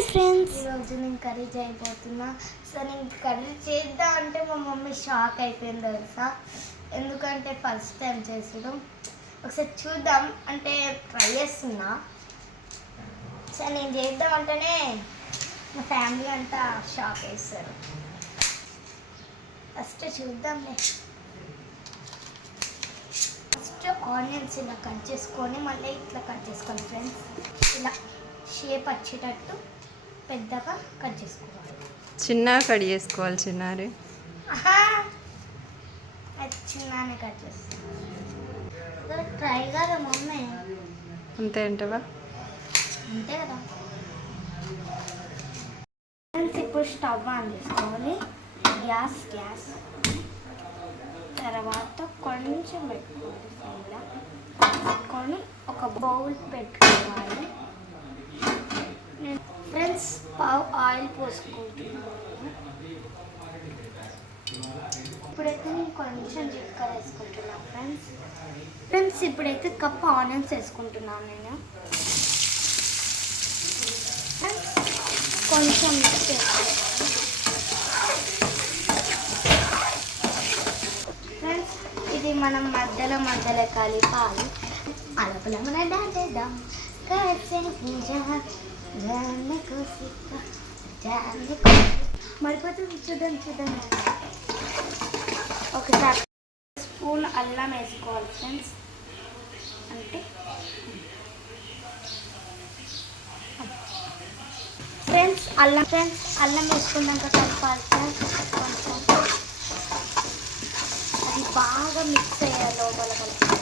Hi friends, ఈరోజు నేను curry చేయబోతున్నా. So నేను కర్రీ చేద్దాం అంటే మా మమ్మీ షాక్ అయిపోయింది తెలుసా. ఎందుకంటే ఫస్ట్ టైం చేసడం, ఒకసారి చూద్దాం అంటే ట్రై చేస్తున్నా. సో నేను చేద్దాం అంటేనే మా ఫ్యామిలీ అంతా షాక్ వేస్తారు. ఫస్ట్ చూద్దాంలే. ఫస్ట్ ఆనియన్స్ ఇలా కట్ చేసుకొని మళ్ళీ ఇట్లా కట్ చేసుకోండి ఫ్రెండ్స్. ఇలా షేప్ వచ్చేటట్టు పెద్దగా కట్ చేసుకోవాలి. చిన్నగా కట్ చేసుకోవాలి. చిన్నారి చిన్ననే కట్ చేస్తాను. ట్రై కదా మమ్మీ, అంతే అంటవా? అంతే కదా. ఇప్పుడు స్టవ్ ఆన్ చేసుకోవాలి. గ్యాస్ తర్వాత కొంచెం పెట్టుకోవాలి. ఇలా పెట్టుకొని ఒక బౌల్ పెట్టుకోవాలి. ఫ్రెండ్స్ పావు ఆయిల్ పోసుకుంటున్నాను. ఇప్పుడైతే నేను కొంచెం జీలకర్ర వేసుకుంటున్నాను ఫ్రెండ్స్ ఇప్పుడైతే కప్ ఆనియన్స్ వేసుకుంటున్నాను నేను. కొంచెం మిక్స్ చేసుకోవాలి ఫ్రెండ్స్. ఇది మనం మధ్యలో కలిపాలి. అలపల మన డాంటేద్దాం. మరిపోతుంది. చూద్దాం. ఒకసారి స్పూన్ అల్లం వేసుకోవాలి ఫ్రెండ్స్. అంటే అల్లం వేసుకున్నాక కలపాలి ఫ్రెండ్స్. కొంచెం అది బాగా మిక్స్ అయ్యాలి లోపల కలపాలి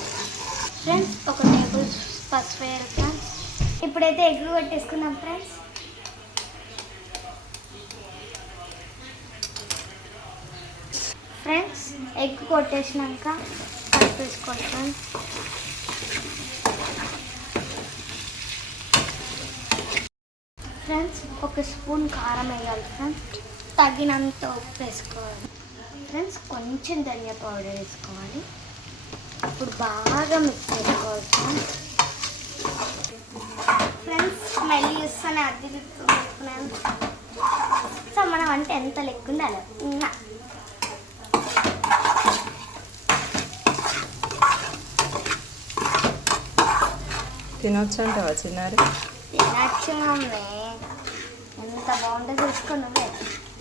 ఫ్రెండ్స్. ఒక టేబుల్ పసుపు వేయాలి ఫ్రెండ్స్. ఇప్పుడైతే ఎగ్ కొట్టేసుకున్నాం ఫ్రెండ్స్. ఎగ్ కొట్టేసినాక కలిపేసుకోండి ఫ్రెండ్స్. ఒక స్పూన్ కారం వేయాలి ఫ్రెండ్స్. తగినంత ఉప్పు వేసుకోవాలి ఫ్రెండ్స్. కొంచెం ధనియా పౌడర్ వేసుకోవాలి. ఇప్పుడు బాగా మిక్స్ చేసుకోవాలి ఫ్రెండ్స్. స్మెల్ చూస్తేనే అది ఫ్రెండ్స్. సో మనం అంటే ఎంత లెక్క ఉండాలి. తినొచ్చు అంటావా చిన్నారి? తినచ్చు మమ్మీ, ఎంత బాగుంటుందో చూసుకో. నువ్వే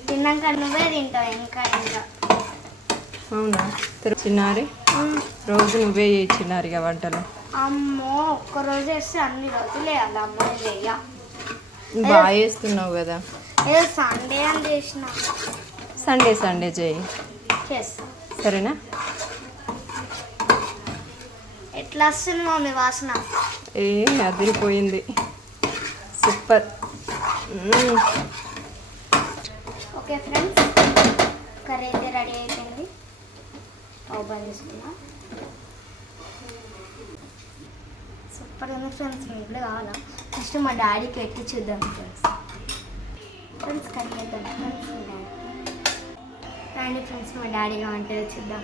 తిన్నాక నువ్వే తింటావు ఇంకా. అవునా చిన్నారి? రోజు నువ్వే చేయి చిన్నారిగా వంటలు. అమ్మో, ఒక్కరోజు వేస్తే అన్ని రోజులు వేయాలి. అమ్మ చెయ్య బాగా చేస్తున్నావు కదా. ఏదో సండే అని చేసిన. సండే చేయి. చేస్తా సరేనా? ఎట్లా వస్తుంది మమ్మీ వాసన? అదిరిపోయింది. సూపర్. ఓకే ఫ్రెండ్స్, కర్రీ అయితే రెడీ అయిపోయింది. ఓపెన్ చేసుకున్నా. సూపర్ ఉంది ఫ్రెండ్స్. మీ ఇంట్లో కావాలా? ఫస్ట్ మా డాడీకి ఎట్టి చూద్దాం ఫ్రెండ్స్. కర్రీ వేద్దాం ఫ్రెండ్స్. రండి ఫ్రెండ్స్, మా డాడీ కావాలంటే చూద్దాం.